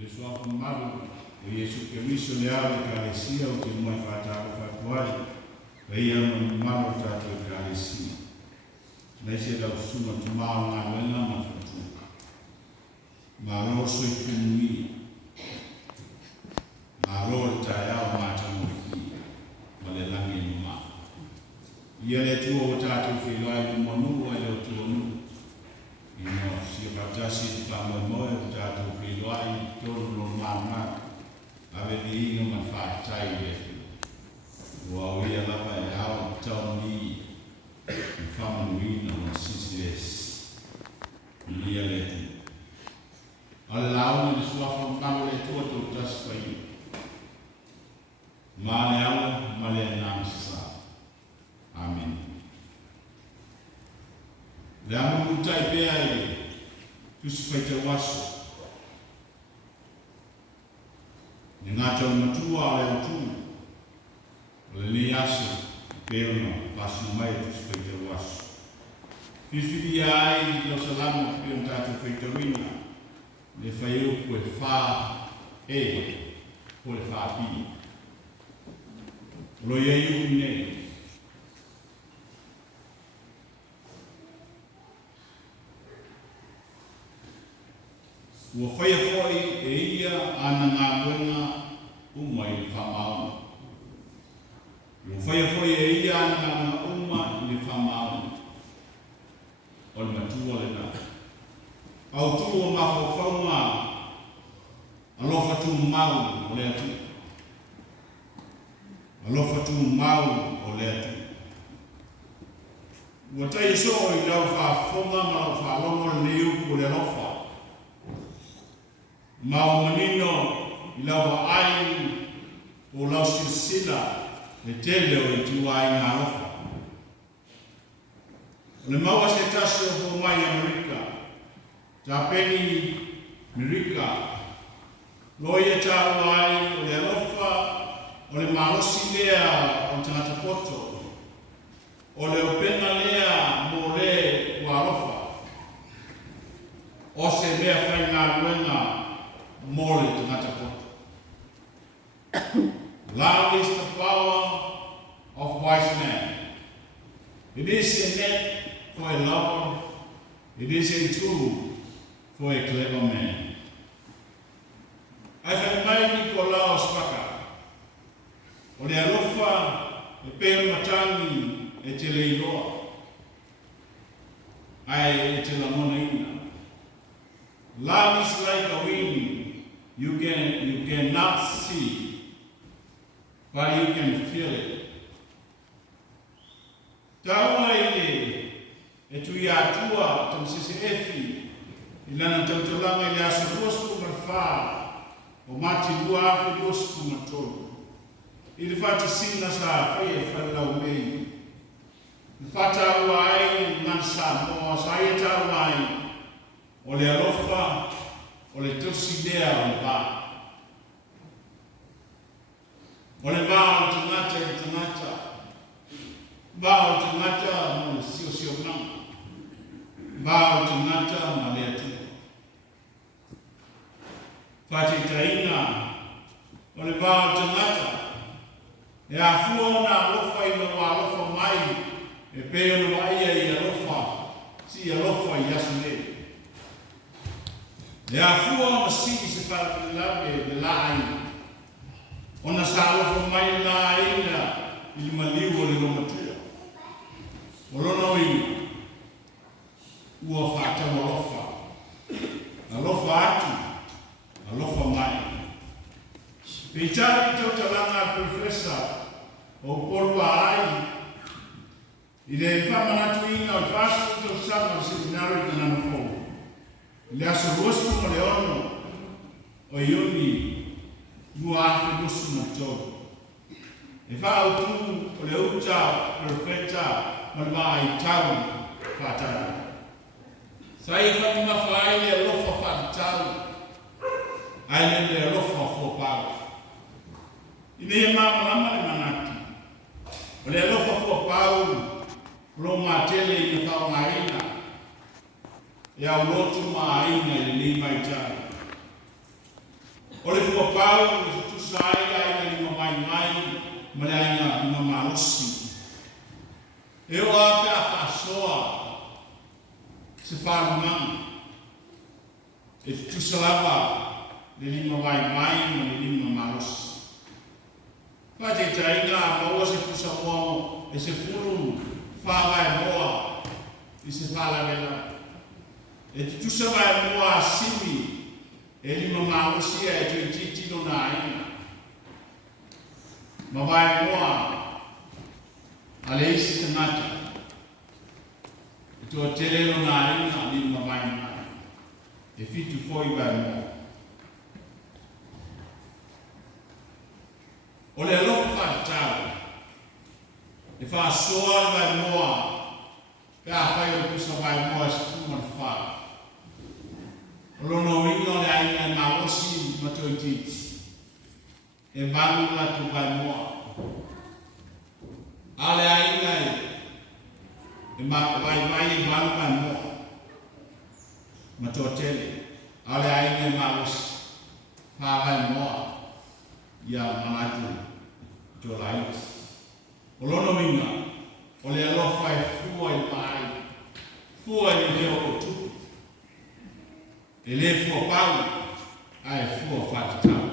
le suafu malu e Yesu Kristo le ale kalesia o te moi Faitau Fatuai e ia malu tatu kalesia le se da suma tumau na wena ma fatu ma lo so ikuni ma lo taya ma tamu ma le langi ma ia le tuo tatu filai monu o le tuo ino si fatasi ta mo tatu filai tolu lo mama ave ino ma fatai le wa ia la pa ya toni family no CCS ia le allow me sua fam le to just for you male namsa amen la mu tai pe ai Tusi Faitau waso ni ngata Matua le tu le liaso perno pasu mai Tusi Faitau waso fifidi ai lo Salamo pe tatu Faitauina le faiu ko fa ko fa pi lo ye ne ua whaia whoi e ia ana ngā wenga uma i whamau. Ua whaia whoi e ia ana ngā uma i whamau. O le Matua le nā. Au tua maho whaunga Alofa tumau o le atu. Alofa tumau o le atu. Ua tai so i lau whawhonga ma lau whalongo le neu o le Alofa. Mau manino i lawa ai o lau silsila le tele o i tuai ngā Alofa. O le maua se tasi o po mai Amerika, ta peni Amerika, loia ta ai o le Alofa, o le marosi lea o tangata poto, o le opena lea mo le o Alofa, o se lea whai ngā ruenga more tangata poto. Love is the power of wise man. It is a net for a lover. It is a tool for a clever man. I have mai Nicolaus Paka. O le Alofa e pēr matani e te leiloa. Ai e te lamona ina. Love is like a wind. You cannot see, but you can feel it. Taua ile e tu ia Atua tam sisi i lana tautolanga i aso rosku marfa o mati lua afi rosku matolu. I le fata sina sa whai e whalau mei. I fata ua ai ngan Salamo sa ia taua ai o le Alofa o le Tusi lea o le vā. O le vā o tangata i tangata. Vā o tangata mo le sio nanga. Vā o tangata ma le atu. Whate taina o le vā o tangata. E a fua na Alofa i lo Alofa mai. E peo no aia i Alofa. Si Alofa i asu lea. Le a fua o si se whalawe le laina. O na sa Alofa mai laina i maliu o le Matua. O lono i ua whātau Alofa. Alofa atu, Alofa mai. Peitari tau talanga profesa o polua ai. I le whamanatu ina o whāsu tau sama seminari i nana fōu. Le aso rosu mo le ono o ioni mua afe rosu mo tō. E whaautu o le uta profeta ma le mai tau whātau. Sa i whamawha ai le Alofa whātau. Ai le Alofa whōpau. I le māmalama le manati. O le Alofa whōpau lo mātele i le whaongaina. E au lotu maaina i le ni mai tāna. O le fua pau, le tusai ai na mai, ma le ainga na malosi. E o a pea whasoa, se whanunga. E tusalava, le lima mai, ma le lima malosi. Whate tainga, maua se tusamoa, e se furu, whawai moa, i se whalawela. E tusawai moa simi, e lima malosia e tui titino na aina. Ma vai moa, ale isi tangata. E tua telelo na aina, lima vai moa. E fitu foi vai moa. O le alofa Faitau, e whaasoa vai moa, pea whai o kusa vai moa se fuma wha. O lono ino le aina maosi Matua titi, e vanu la tu vai moa. Ale aina e vai vanu vai moa. Matua tele, ale aina e maosi, wha vai moa, ia manatu. Jolais. O lono minga, o le alofa e fua i pai, fua i leo o tupu. E le fua pau, a e fua Faitau.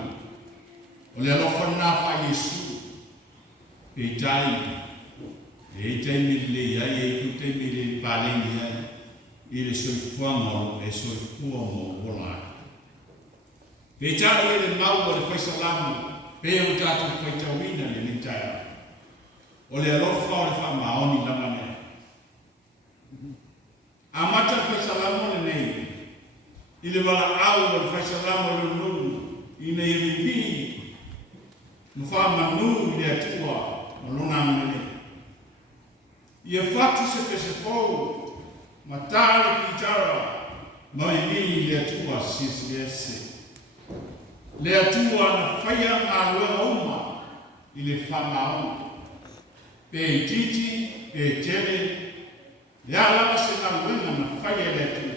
O le alofa na fa Yesu, e tai mi le iai, e kute mi le pale iai, i le soifuanga e soifua mo wola. E tai e le mau o le fai Salamo, pe o tātou Faitauina le mintaia. O le alofa o le whamaoni lama mea. A mata fai Salamo le nei. I le wala au o le fai Salamo le nunu. I nei rivi. Ma whamanu le atua o lona mene. I e whatu se pese fau. Ma tāle ki tara. Ma i ni le atua siesiese. Le atua na whaia ngā ruenga uma i le whamau. Pe titi, pe tele, le alawa se ngā ruenga na whaia le atua.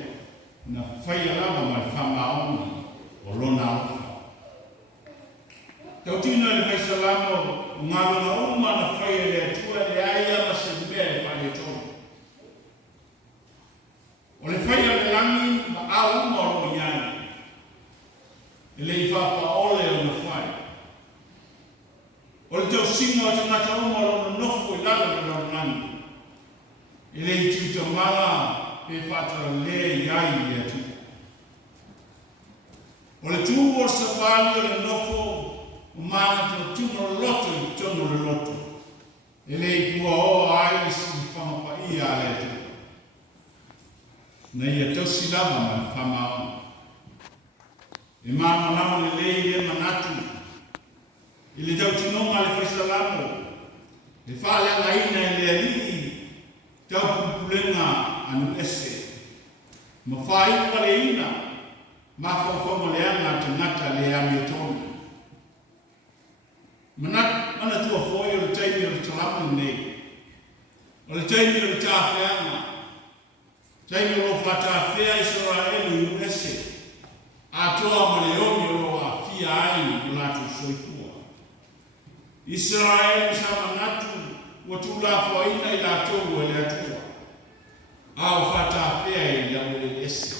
Na whaia lava ma le whamau o lona Alofa. Tau tino le whai Salamo, ngā ruenga uma na whaia le atua le aia ma se mea le whaia tonu. O le whaia le langi ma a uma o lo iai. E le i whapa ole o na whai. O le tau singa o tangata uma o na nofo i lalo le rangi. E le i tuta mala pe whatara le iai le atu. O le tū o savali o le nofo o mana tuna tuna loto i tono le loto. E le i kua o ai le si whamapa i a le atu. Na ia tau silama ma le whamau. E mama nama le lei le manatu. I le tau tinonga le fai Salamo. E whale anga ina e le alii. Tau pupulenga anu ese. Ma whai uka le ina. Ma whawhama le anga te ngata le ame tonu. Mana tua foi o le taimi o le talamu nei. O le taimi o le tāwheanga. Taimi o lo whatawhea Israelu u ese. Atua ma le omi o a fia ai o latu soifua. Israel sa manatu o tula foina i latu o le atua. Au fata fea i la o le ese.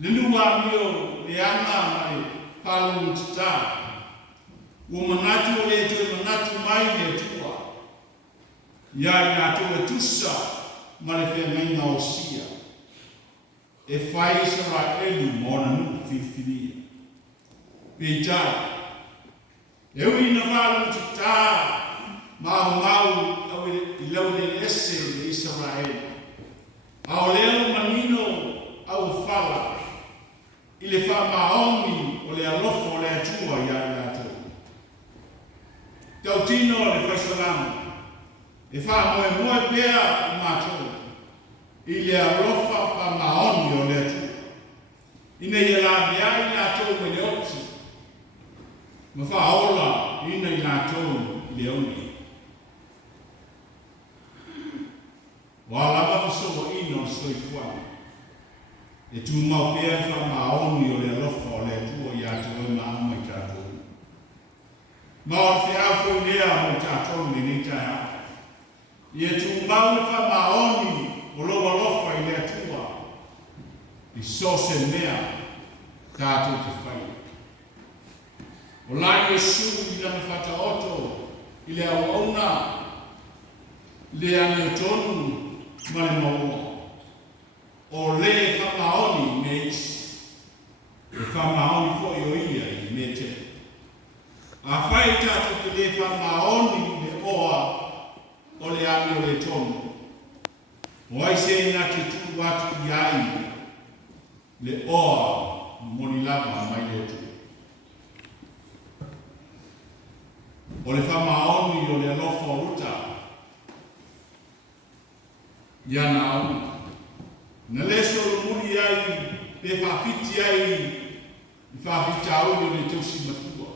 Le nua mio le ana mai palu mutita. O manatu o le tue manatu mai le atua. Ia i latu e tusa ma le fea menga o sia. E fai Israelu mona nuku whiwhiria. Peitai. E ui na whalu te tā, mau au i lau le ese le Israelu. Ao leo manino au whala. I le wha maongi o le alofa o le atua i a ato. Tau tino le whai Salamo. E wha moe pēa i mātou. I le alofa pa maoni o le atu. Ina i la mea i nga tau me le oti. Ma wha aola ina i nga tau le oni. Wa lava whasoa ino stoi fuana. E tumau pea whamaoni o le alofa o le atua i atua e maa mai tātou. Ma o te awhoi lea mo tātou ni tai a. I e tumau le whamaoni o lo alofa i le atua. I so se mea tātou te whai. O lai e su i lana whata oto i le au auna le ane o tonu ma le maua. O le whamaoni me isi. E whamaoni ko i o ia i me te. A whai tātou te le whamaoni le oa o le ane o le tonu. O ai se nga te tu watu i ai le oa moni lava mai le tu. O le whamaoni o le alofa o ruta. Ia na au. Na leso o muni ai, pe whawhiti ai, i whawhita au o le Tusi Matua.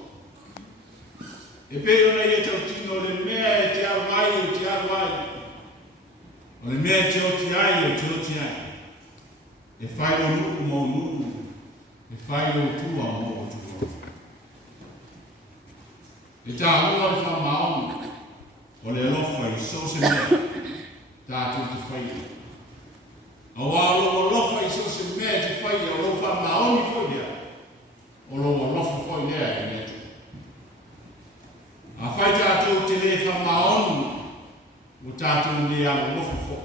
E pe ona i e tau tino le mea e te awai o te awai. O le mea te oti ai o te oti ai. E whai o nuku mo nuku. E whai o tua mo o tua. E tā hua le whamaoni o le alofa i so se mea tātou te whai. A wālo alofa i so se mea te whai o lo whamaoni whoi lea. O lo alofa whoi lea e mea tu. A whai tātou te le whamaoni o tātou le alofa whoi.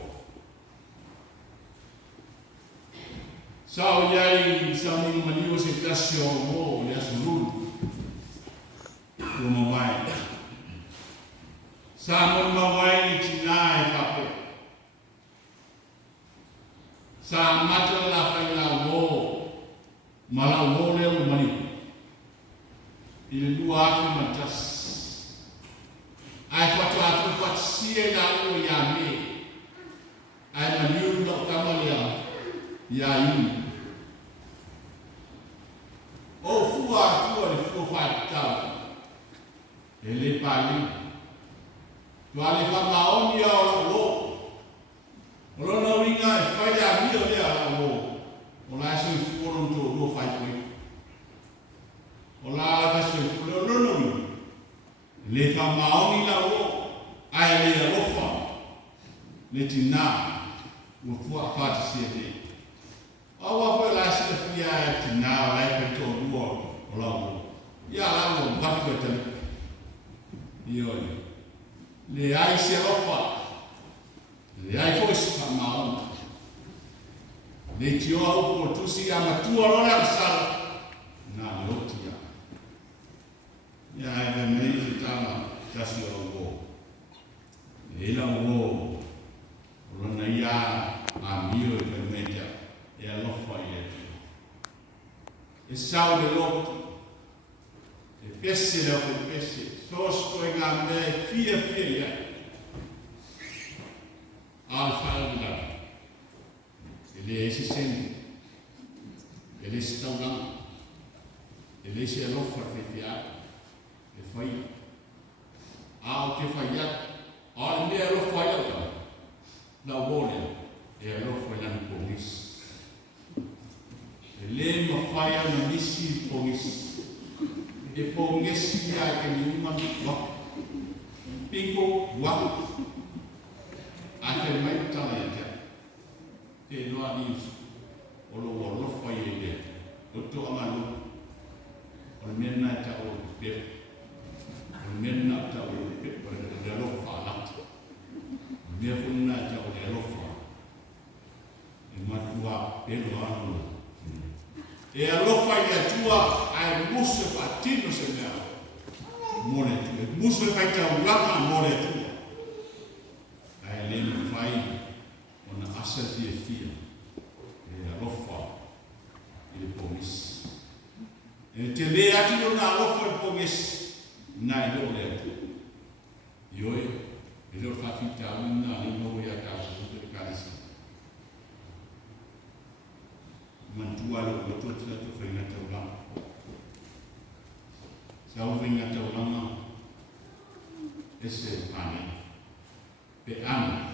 Sao iai sa ni maniwa se kasi o mo le asu lulu. Tuma mai. Sa mo mawai ni tina e whape. Sa mata la whai la wo. Mala wo leo mani. I le lua afi matas. Ai whatu atu whatu sie na ua ia me. Ai maniu na kamalea. Ia iu. O fua atua le fua Faitau. E le pali. Tua le whamaoni a o lo. O lona winga e whaile a mio lea o lo. O la so i fuoron to lo whaipoi. O la ala so i fuoron o lona winga. Le whamaoni la o. Ai le Alofa. Le tina. O fua whata sia le. Awa foi la se fia tina la e to duo o la o. Ya la o ba ko tele. Io le ai se Alofa. Le ai foi se maona. Le tio o Tusi a Matua ora sala. Na le otia. Ya e me i tama kasi o go. Le la o. O na ia a mio e media. E Alofa i e tio. E sao le loto. E pese le o pese. Sosko e ngā mea fia ia. Alfa alvila. E le ese seni. E le se taulanga. E le se Alofa fia. E whai. A o te whai atu. A le mea Alofa i atu. Na wole. E Alofa i lani polisi. E le mawhaia na nisi pongesi. E pongesi ia ke ni uma wa. Pingo wa. A te mai tala ia te. Te noa nius. O lo Alofa i e le. O to amalu. O mena ta o pe. O mena ta o pe. O le Alofa alat. O mea funna ta o le Alofa. E Matua pe lo anu. E Alofa i Atua ai muso fatino se mea. Mone tu. Muso Faitau lama mone tu. Ai le me fai ona asa fia. E Alofa i le pomis. E te le ati o na Alofa i pomis. Nai lo le atu. Ioe. E lo Faitau na i no ia kasu te kasi. Mantua lo betul tu fenga taulang. Sau fenga taulang ese ane. Pe ane.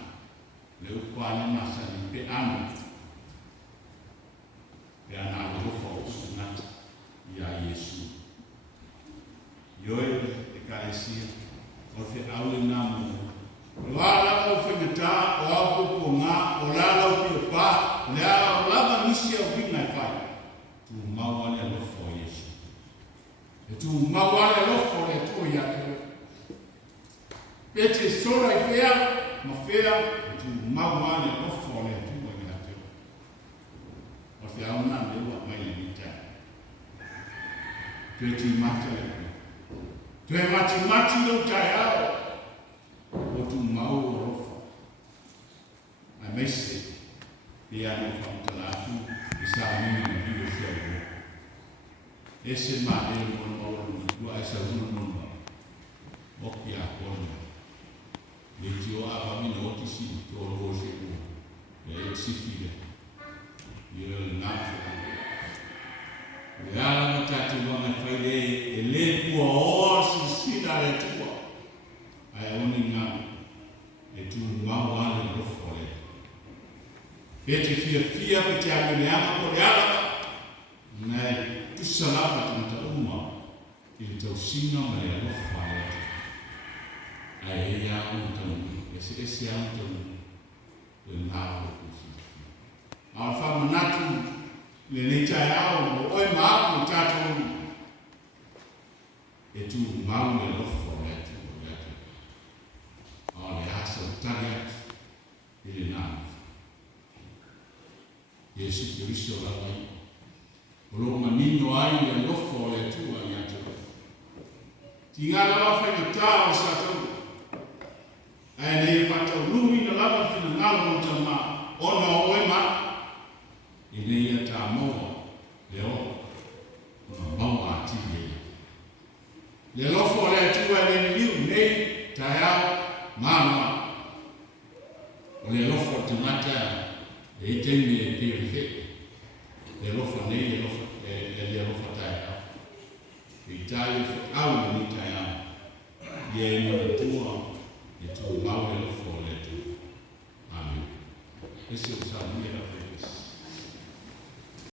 Le upane masa ni pe ane. sia o fe aule namo wala o fe meta o apo ponga o lala o pio pa la lava misia o bina fai tu mawane lo fo yesu e tu mawane lo fo le tu ya pete sola e fea ma fea tu mawane lo fo le tu ya o fe auna le wa mai le mita tu ti mata le tu e mati lo taiao o tumau o rofa. A mese, e a me whamutanatu, e sa mimi na hiyo sia uo. Ese ma e mo maura ni kua e sa uno noma. Oki a kona. Le tio a wami na oti si, to o rose uo. E sifile. Io le nafe. Le ala matati wana whaile, e le kua o si sida le tua. Ai oni nga e tu mawane lo fole. Pete fia pete amene ama ko ala na tu salama tanta uma il tau singa mare lo fale. Ai ya un tanu ese ya un tanu le nao Tusi. Alfa manatu le lecha yao o e ma ko tatu e tu mawane lo fole. Le asa tagia ele nana. Yesu Kristo la mai. Olo manino ai le lofo le tua yato. Tingala la fa tao sa to. Ai le fa to lumi na lava fina ngalo mo tama. Ono oema. Ile ya tamo le o. No mawa ati le lofo le tua le liu nei tayao mama le lofo timata e temi pirife le lofo nei le lofo taia e taia au ni taia ye no tua e tu mau le lofo le tu amen esse sa mira